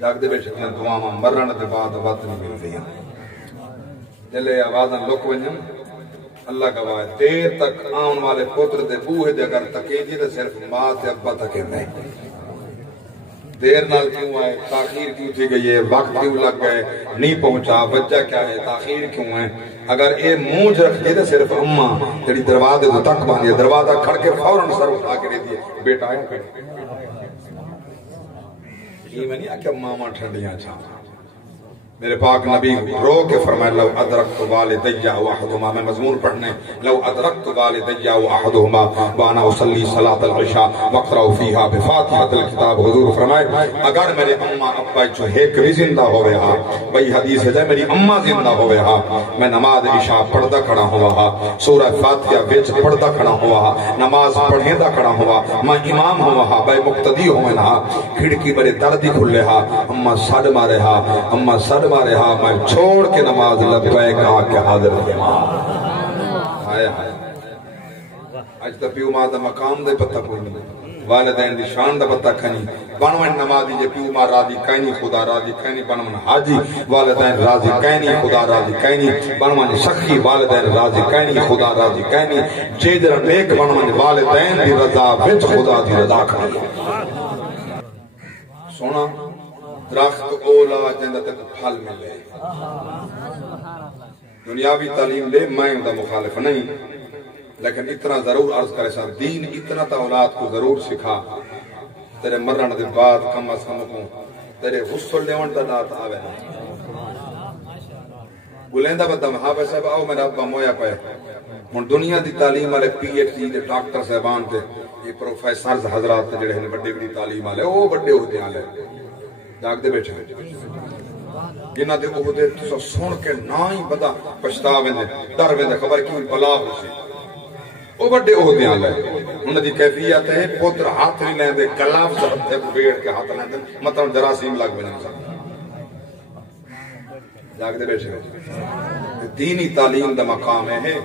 جاگ دے بیٹھ کے دعاواں مرن دے بعد وقت نہیں ملدیاں جلے آوازاں لک ونجن اللہ گواہ ہے دیر تک آن والے پتر دے بوہے دے اگر تکیجی تے صرف ماں تے ابا تکے نہیں دیر نال کیوں آئے تاخیر کیوں تھی گئی ہے وقت کیوں لگ گئے نہیں پہنچا وجہ کیا ہے تاخیر کیوں ہے اگر اے مونج رکھ دیتے صرف اماں جڑی دروازے تو تک باندھی ہے دروازہ کھڑ کے فوراً سر اٹھا کے دے دیے بیٹا آئے کھڑے یہ میں نہیں آکے ماما ٹھنڈیاں چھاں میرے پاک نبی رو کے فرمائے لو ادرکت والدیہ و احدہما میں مضمون پڑھنے لو ادرکت والدیہ و احدہما وانا اصلی صلاة العشاء وقرأ فیہا بفاتحة الکتاب حضور فرمائے اگر میرے اماں ابا جو ایک بھی زندہ ہوئے ہاں بھئی حدیث ہے میری اماں زندہ ہوئے ہاں میں نماز عشاء پڑھدا کھڑا ہوا ہاں سورہ فاتحہ وچ پڑھدا کھڑا ہوا ہاں نماز پڑھیندہ کھڑا ہوا میں امام ہوا ہاں بھئی مقتدی ہوئے ہاں کھڑکی میرے دردی کھلے ہاں اماں سڑ مارے ہاں اماں سڑ مارے ہاں میں چھوڑ کے نماز لبیک کہا کہ حاضر آیا آج تا پیو ماں دا مقام دے پتہ کوئی نہیں والدین دی شان دا پتہ کھنی بنوان نمازی جے پیو ماں راضی کائنی خدا راضی کائنی بنوان حاجی والدین راضی کائنی خدا راضی کائنی بنوان سخی والدین راضی کائنی خدا راضی کائنی جیدر نیک بنوان والدین دی رضا وچ خدا دی رضا کھنی سونا درخت اولا جندہ تک پھل ملے دنیاوی تعلیم لے میں ان دا مخالف نہیں لیکن اتنا ضرور عرض کرے سا دین اتنا تا اولاد کو ضرور سکھا تیرے مرن دے بعد کم از کم کو تیرے غسل لیون دا نات آوے گلیندہ بدم ہاں بے صاحب آؤ میرا ابا مویا پہ من دنیا دی تعلیم والے پی ایچ ڈی دے ڈاکٹر صاحبان تے یہ پروفیسرز حضرات تے جڑے ہیں بڑے بڑی تعلیم والے او بڑے ہوتے ہیں جاگ دے بیٹھے جنہ دے عہدے تو سن کے نہ ہی پتا پچھتاویں دے ڈر ویں دے خبر کیوں بلا ہو سی او بڑے عہدے والے انہاں دی کیفیت ہے پتر ہاتھ نہیں لیندے گلاف سے بیڑ کے ہاتھ لیندے مطلب جراثیم لگ وجن جاگ دے بیٹھے دینی تعلیم دا مقام ہے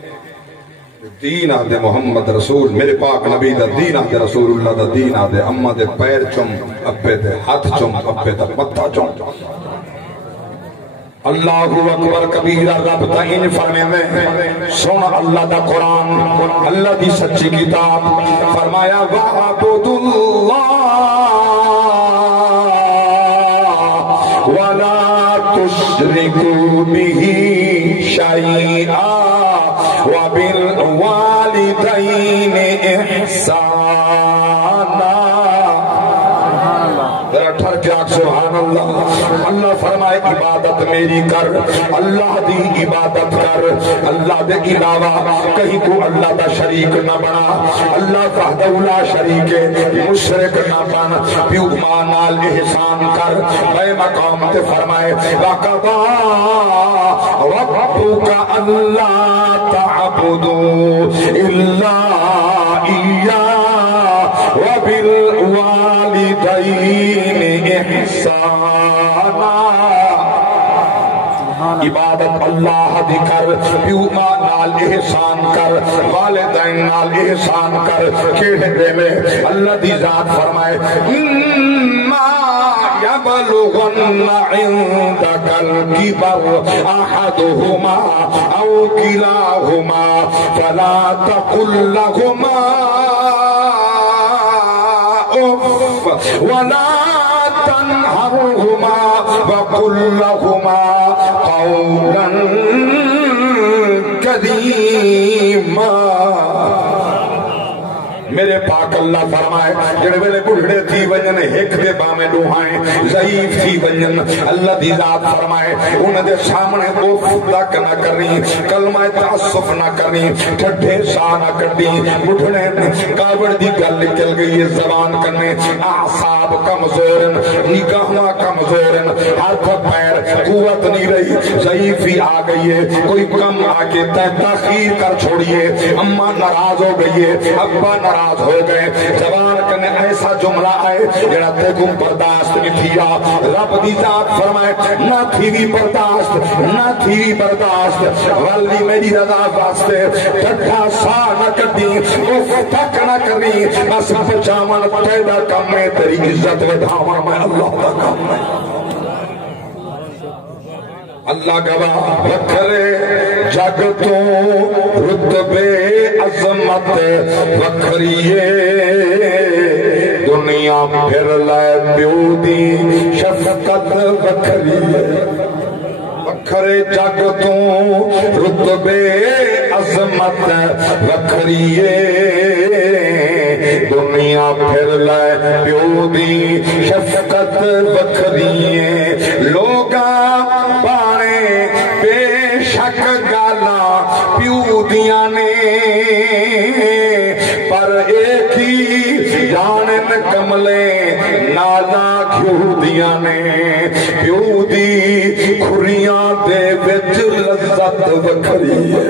دین آدھے محمد رسول میرے پاک نبی دا دین آدھے رسول اللہ دا دین آدھے امہ دے پیر چم ابے دے ہاتھ چم ابے دے متھا چم اللہ اکبر کبیرہ رب تا ان فرمے میں سونا اللہ دا قرآن اللہ دی سچی کتاب فرمایا وَعَبُدُ اللَّهَ وَلَا تُشْرِكُوا بِهِ شَيْئًا وَبِالْوَالِدَيْنِ إِحْسَانًا ذرا ٹھر کے آگ سبحان اللہ اللہ فرمائے عبادت میری کر اللہ دی عبادت کر اللہ دے علاوہ کہیں کو اللہ دا شریک نہ بنا اللہ وحدہ لا شریک مشرک نہ بن پیو ماں نال احسان کر بے مقام تے فرمائے وَقَضَى رَبُّكَ أَلَّا تَعْبُدُوا إِلَّا إِيَّاهُ وَبِالْوَالِدَيْنِ إِحْسَانًا عبادت اللہ دی کر پیو ماں نال احسان کر والدین نال احسان کر کیڑے میں اللہ دی ذات فرمائے اِمَّا يَبْلُغَنَّ عِنْدَكَ الْكِبَرَ أَحَدُهُمَا أَوْ كِلَاهُمَا فَلَا تَقُلْ لَهُمَا أُفٍّ وَلَا تَنْهَرْهُمَا وَقُلْ لَهُمَا قَوْلًا كَرِيمًا میرے پاک اللہ فرمائے جڑے ویلے بڑھڑے تھی ونجن ایک دے بامے ڈوہائیں ضعیف تھی ونجن اللہ دی ذات فرمائے انہیں دے سامنے اوف تک نہ کرنی کلمہ تعصف نہ کرنی ٹھٹھے سا نہ کرنی بڑھڑے کابڑ دی گل نکل گئی زبان کرنے اعصاب کمزورن نگاہاں کمزورن ہاتھ پیر قوت نہیں رہی ضعیفی آ گئی ہے کوئی کم آگے تاخیر کر چھوڑیے اماں ناراض ہو گئی ہے ابا ناراض ہو گئے زبان کرنے ایسا جملہ آئے جڑا تے گم برداشت نہیں تھیا رب دی ذات فرمائے نہ تھی بھی برداشت والی میری رضا واسطے ٹھٹھا سا نہ کردی اوف تک نہ کرنی بس بچاون تیرا کم ہے تیری عزت ودھاون میں اللہ دا کم ہے اللہ گواہ وکھرے جگ تو رتبے عظمت وکھریے دنیا پھر لائے پیو دی شفقت وکھریے وکھرے جگ تو رتبے عظمت وکھریے دنیا پھر لائے پیو دی شفقت وکھریے لوگاں پانے بے شک گالاں پیو دیاں نے پر ایک ہی جانن کملے نالا کیوں دیاں نے پیو دی کھریاں دے وچ لذت وکھری ہے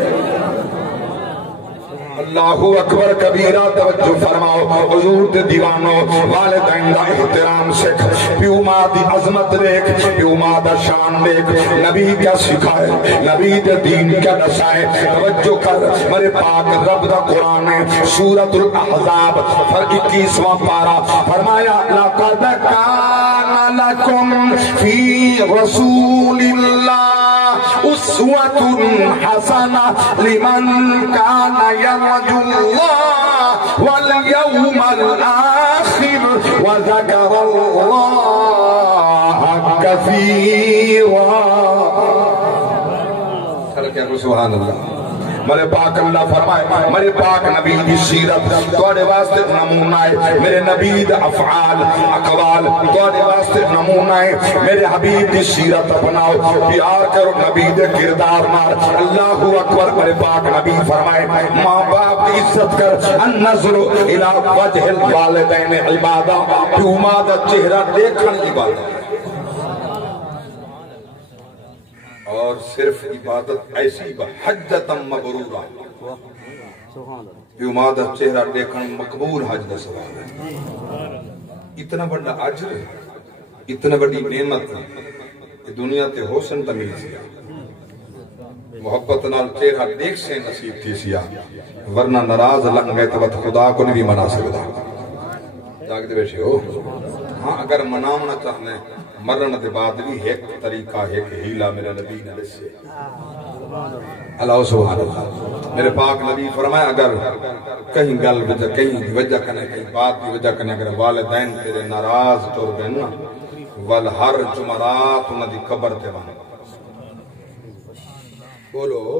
اللہ اکبر کبیرہ توجہ فرماؤ حضور دے دیوانو والدین دا احترام سکھ پیو ماں دی عظمت دیکھ پیو ماں دا شان دیکھ نبی کیا سکھائے نبی دے دین کیا دسائے توجہ کر میرے پاک رب دا قرآن ہے سورۃ الاحزاب 21واں پارہ فرمایا لقد کان لکم فی رسول اللہ اسوۃ حسنہ لمن کان يرجو الله واليوم الآخر وذكر الله كثيرا سبحان اللہ میرے پاک اللہ فرمائے میرے پاک نبی دی سیرت توڑے واسطے نمونہ ہے میرے نبی دا افعال اقوال توڑے واسطے نمونہ ہے میرے حبیب دی سیرت اپناؤ پیار کرو نبی دے کردار نار اللہ اکبر میرے پاک نبی فرمائے ماں باپ دی عزت کر النظر الى وجہ الوالدین عبادہ پیو ماں دا چہرہ دیکھن عبادت اور صرف عبادت ایسی حجتا مبرورہ پیو ماں دا چہرہ دیکھن مقبول حج دا سوال ہے اتنا بڑا اجر اتنا بڑی نعمت دنیا تے حسن تمیل سیا محبت نال چہرہ دیکھ سے نصیب تھی سیا ورنہ ناراض لگ گئے تو خدا کو نہیں بھی منا سکتا جاگتے بیشے ہو ہاں اگر منامنا چاہنے مرن دے بعد بھی ایک طریقہ ایک ہیلا میرے نبی نے لسے اللہ سبحانہ اللہ میرے پاک نبی فرمائے اگر کہیں گل وجہ کہیں وجہ کنے کہیں بات کی وجہ کنے اگر والدین تیرے ناراض ٹور گئے نا والہر جمعرات انہ دی قبر تے وہاں بولو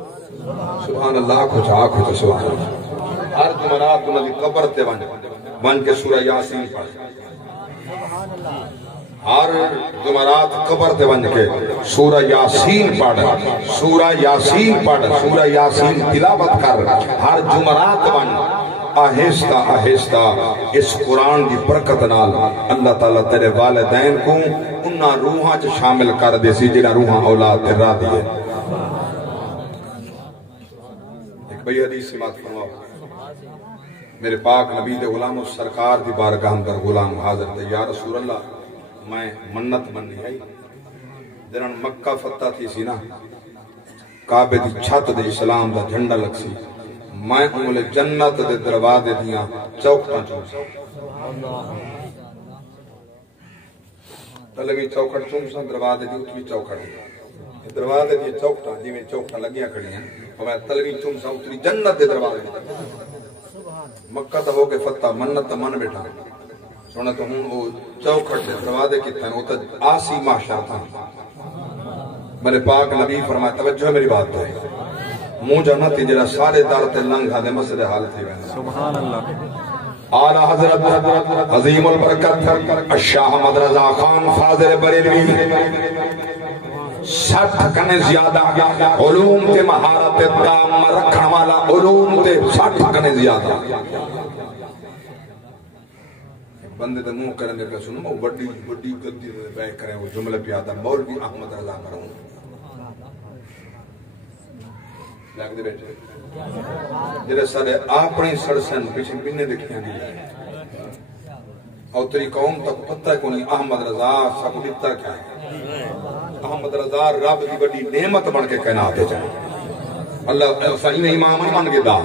سبحان اللہ کچھ آکھو سبحان اللہ ہر جمعرات انہ دی قبر تے وہاں بن کے سورہ یاسین پڑھ ہر جمعرات قبر تے بن کے سورہ یاسین پڑھ سورہ یاسین پڑھ سورہ یاسین تلاوت کر ہر جمعرات بن آہستہ آہستہ اس قرآن دی برکت نال اللہ تعالیٰ تیرے والدین کو انہاں روحاں چ شامل کر دے سی جنہاں روحاں اولاد تے راہ دیے ایک بھئی حدیث سے بات فرماؤ میرے پاک نبی دے غلام و سرکار دی بارگاہ اندر غلام حاضر تے یا رسول اللہ میں منت مننی ہے جنہاں مکہ فتح تھی سی نا کعبے دی چھت دے اسلام دا جھنڈا لگ سی میں انہوں جنت دے دروازے دیاں چوکٹاں چوسا تلوی چوکٹ چوسا دروازے دی اتوی چوکٹ دروازے دی چوکٹاں جی میں چوکٹاں لگیاں کھڑی ہیں اور میں تلوی چوسا اتوی جنت دے دروازے دی مکہ تا ہو کے فتح منت تا من بیٹھا سونا تو ہوں وہ چوکھٹ دے دروازے کی تھا وہ تا آسی معاشر تھا میرے پاک نبی فرمائے توجہ میری بات ہے منہ جنتی جڑا سارے دار تے لنگھا دے مسئلے حال تھی گئے سبحان اللہ آلہ حضرت عظیم البرکت الشاہ احمد رضا خان فاضل بریلوی 60 کنے زیادہ علوم تے مہارت تام رکھن والا علوم تے 60 کنے زیادہ بندے تے منہ کرنے پہ سنو میں بڑی بڑی گدی بیٹھ کریں وہ جملے پہ آتا مولوی احمد رضا کروں لگ دے بیٹھے جلے سارے اپنی سڑسن پیچھے پینے دکھیاں دی اور تیری قوم تک پتہ کو نہیں احمد رضا سب دیتا کیا ہے احمد رضا رب دی بڑی نعمت بن کے کائنات جائے اللہ صحیح میں امام من کے دا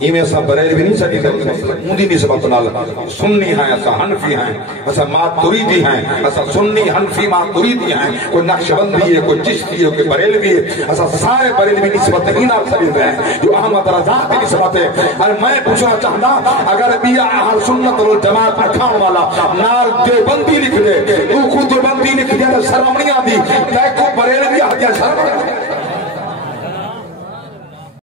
ایویں اسا بریلوی نہیں سکی اونی نسبت نال سنی ہیں اسا حنفی ہیں اسا ماتریدی ہیں اسا سنی حنفی ماتریدی ہیں کوئی نقشبندی ہے کوئی چشتی ہے کوئی بریلوی ہے اسا سارے بریلوی نسبت ہی نال سبیل رہے ہیں جو احمد رضا کی نسبت ہے اور میں پوچھنا چاہنا اگر بھی اہل سنت والجماعت اکھان والا نال دیوبندی لکھ دے تو کو دیوبندی لکھ دے سرمنیاں دی